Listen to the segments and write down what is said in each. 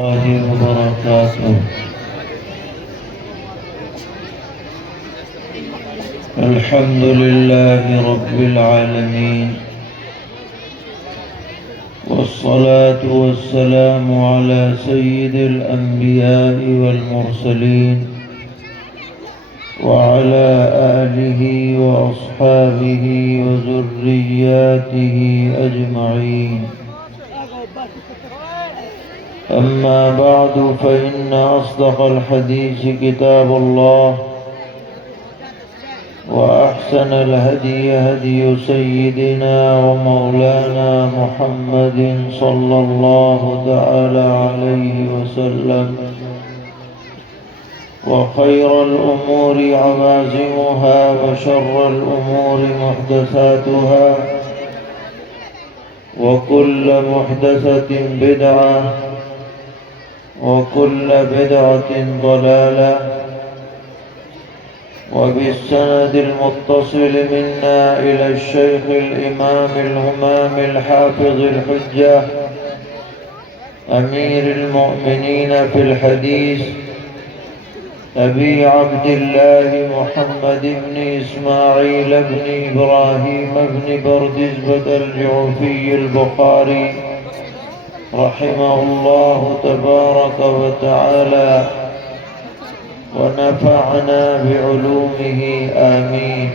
الله وبركاته. الحمد لله رب العالمين، والصلاة والسلام على سيد الأنبياء والمرسلين وعلى آله وأصحابه وذرياته أجمعين. أما بعد، فإن أصدق الحديث كتاب الله، وأحسن الهدي هدي سيدنا ومولانا محمد صلى الله تعالى عليه وسلم، وخير الأمور عوازمها، وشر الأمور محدثاتها، وكل محدثة بدعة، وكل بدعة ضلالة. وبالسند المتصل منا إلى الشيخ الإمام الهمام الحافظ الحجة أمير المؤمنين في الحديث أبي عبد الله محمد بن إسماعيل بن إبراهيم بن بردزبة الجعفي البخاري رحمه الله تبارك وتعالى، ونفعنا بعلومه آمين.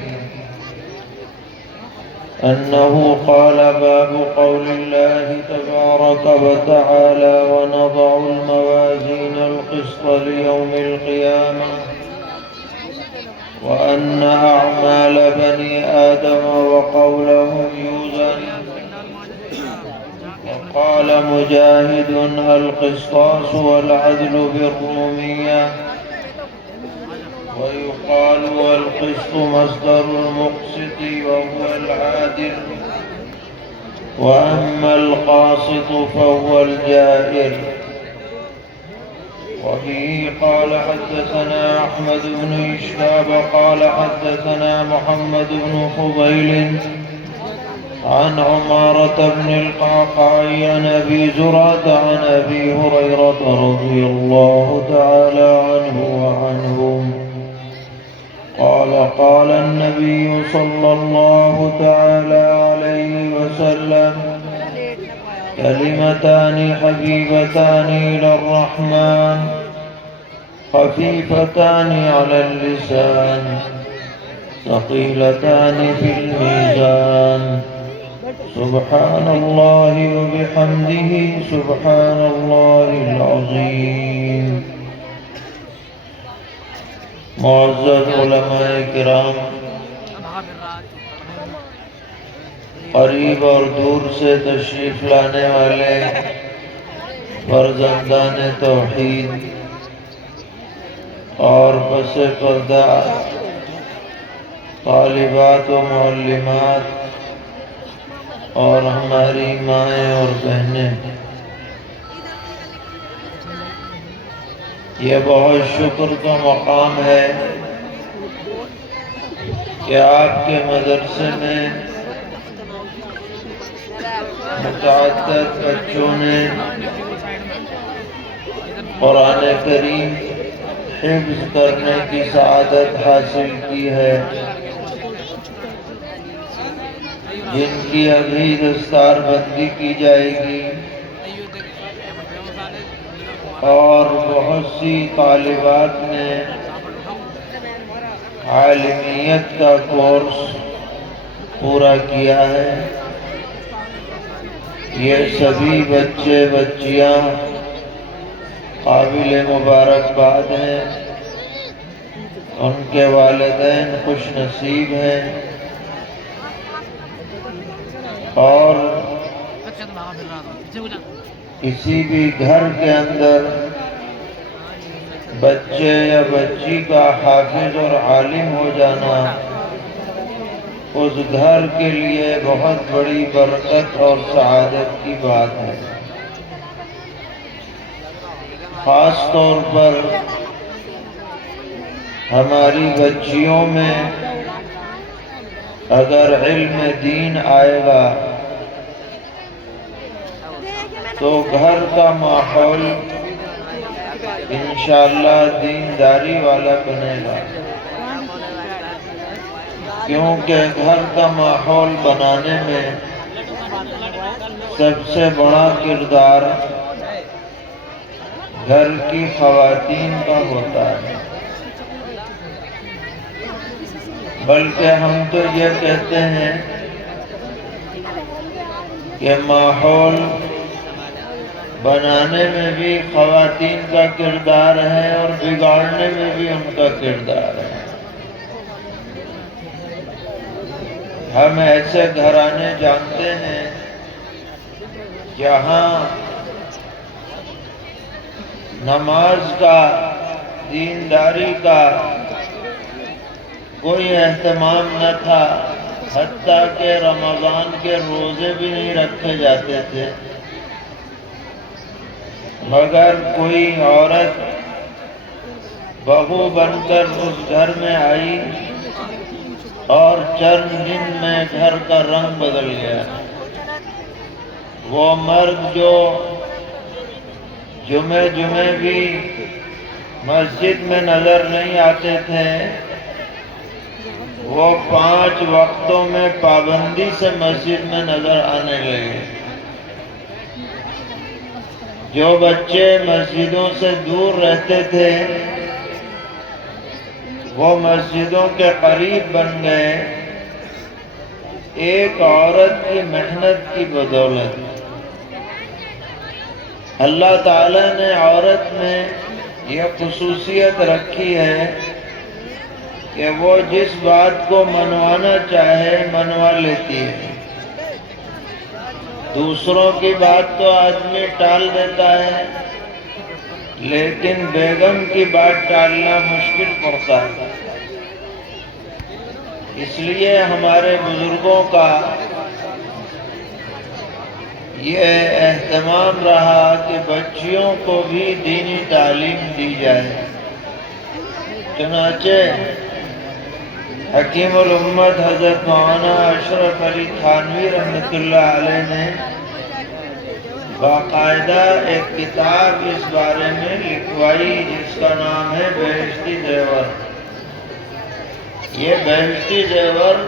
أنه قال: باب قول الله تبارك وتعالى: ونضع الموازين القسط ليوم القيامة وأن أعمال بني آدم وقولهم يوزن. وقال مجاهد: القسطاس والعدل بالرومية. ويقال: والقسط مصدر المقسط وهو العادل، وأما القاسط فهو الجائر. وبه قال: حدثنا أحمد بن إشهاب قال: حدثنا محمد بن فضيل عن عمارة بن القعقاع عن أبي زرعة عن أبي هريرة رضي الله تعالى عنه وعنهم قال: قال النبي صلى الله تعالى عليه وسلم: كلمتان حبيبتان إلى الرحمن خفيفتان على اللسان ثقيلتان في الميزان، سبحان الله وبحمده سبحان الله العظيم. معزز علماء کرام، قریب اور دور سے تشریف لانے والے فرزندان توحید اور پس پردہ طالبات و معلمات اور ہماری مائیں اور بہنیں، یہ بہت شکر کا مقام ہے کہ آپ کے مدرسے میں متعدد بچوں نے قرآن کریم حفظ کرنے کی سعادت حاصل کی ہے، جن کی ابھی دستار بندی کی جائے گی، اور بہت سی طالبات نے عالمیت کا کورس پورا کیا ہے۔ یہ سبھی بچے بچیاں قابل مبارکباد ہیں، ان کے والدین خوش نصیب ہیں، اور کسی بھی گھر کے اندر بچے یا بچی کا حافظ اور عالم ہو جانا اس گھر کے لیے بہت بڑی برکت اور سعادت کی بات ہے۔ خاص طور پر ہماری بچیوں میں اگر علم دین آئے گا تو گھر کا ماحول انشاءاللہ دینداری والا بنے گا، کیونکہ گھر کا ماحول بنانے میں سب سے بڑا کردار گھر کی خواتین کا ہوتا ہے۔ بلکہ ہم تو یہ کہتے ہیں کہ ماحول بنانے میں بھی خواتین کا کردار ہے اور بگاڑنے میں بھی ان کا کردار ہے۔ ہم ایسے گھرانے جانتے ہیں جہاں نماز کا، دینداری کا کوئی اہتمام نہ تھا، حتیٰ کہ رمضان کے روزے بھی نہیں رکھے جاتے تھے، مگر کوئی عورت بہو بن کر اس گھر میں آئی اور چند دن میں گھر کا رنگ بدل گیا۔ وہ مرد جو جمعے بھی مسجد میں نظر نہیں آتے تھے، وہ 5 وقتوں میں پابندی سے مسجد میں نظر آنے لگے۔ جو بچے مسجدوں سے دور رہتے تھے وہ مسجدوں کے قریب بن گئے، ایک عورت کی محنت کی بدولت۔ اللہ تعالیٰ نے عورت میں یہ خصوصیت رکھی ہے کہ وہ جس بات کو منوانا چاہے منوا لیتی ہے۔ دوسروں کی بات تو آدمی ٹال دیتا ہے، لیکن بیگم کی بات ٹالنا مشکل پڑتا ہے۔ اس لیے ہمارے بزرگوں کا یہ اہتمام رہا کہ بچیوں کو بھی دینی تعلیم دی جائے۔ چنانچہ حکیم الامت حضرت مولانا اشرف علی تھانوی رحمۃ اللہ علیہ نے باقاعدہ ایک کتاب اس بارے میں لکھوائی جس کا نام ہے بہشتی زیور۔ یہ بہشتی زیور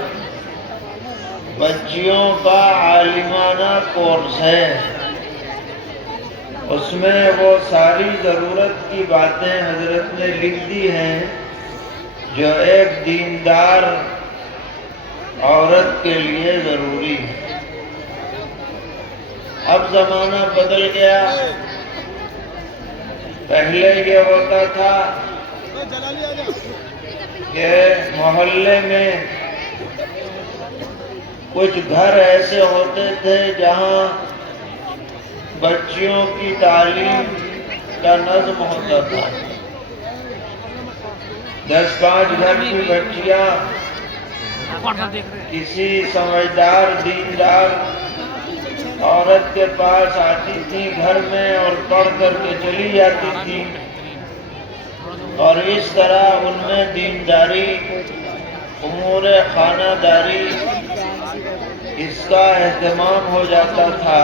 بچیوں کا عالمانہ کورس ہے۔ اس میں وہ ساری ضرورت کی باتیں حضرت نے لکھ دی ہیں جو ایک دیندار عورت کے لیے ضروری ہے۔ اب زمانہ بدل گیا، پہلے یہ ہوتا تھا کہ محلے میں کچھ گھر ایسے ہوتے تھے جہاں بچیوں کی تعلیم کا نظم ہوتا تھا۔ 10-5 گھر کی بچیاں کسی سمجھدار دیندار عورت کے پاس آتی تھی گھر میں اور پڑھ کر کے چلی جاتی تھی، اور اس طرح ان میں دینداری، امور خانہ داری اس کا اہتمام ہو جاتا تھا۔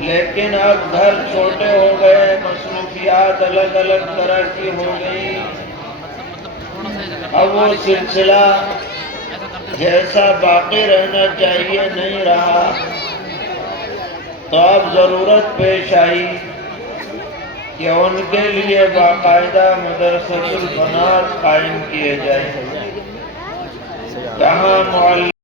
لیکن اب گھر چھوٹے ہو گئے، مصروفیات الگ الگ طرح کی ہو گئی، اب وہ سلسلہ جیسا باقی رہنا چاہیے نہیں رہا، تو اب ضرورت پیش آئی کہ ان کے لیے باقاعدہ مدرسۃ البنات قائم کیے جائیں، جہاں معلم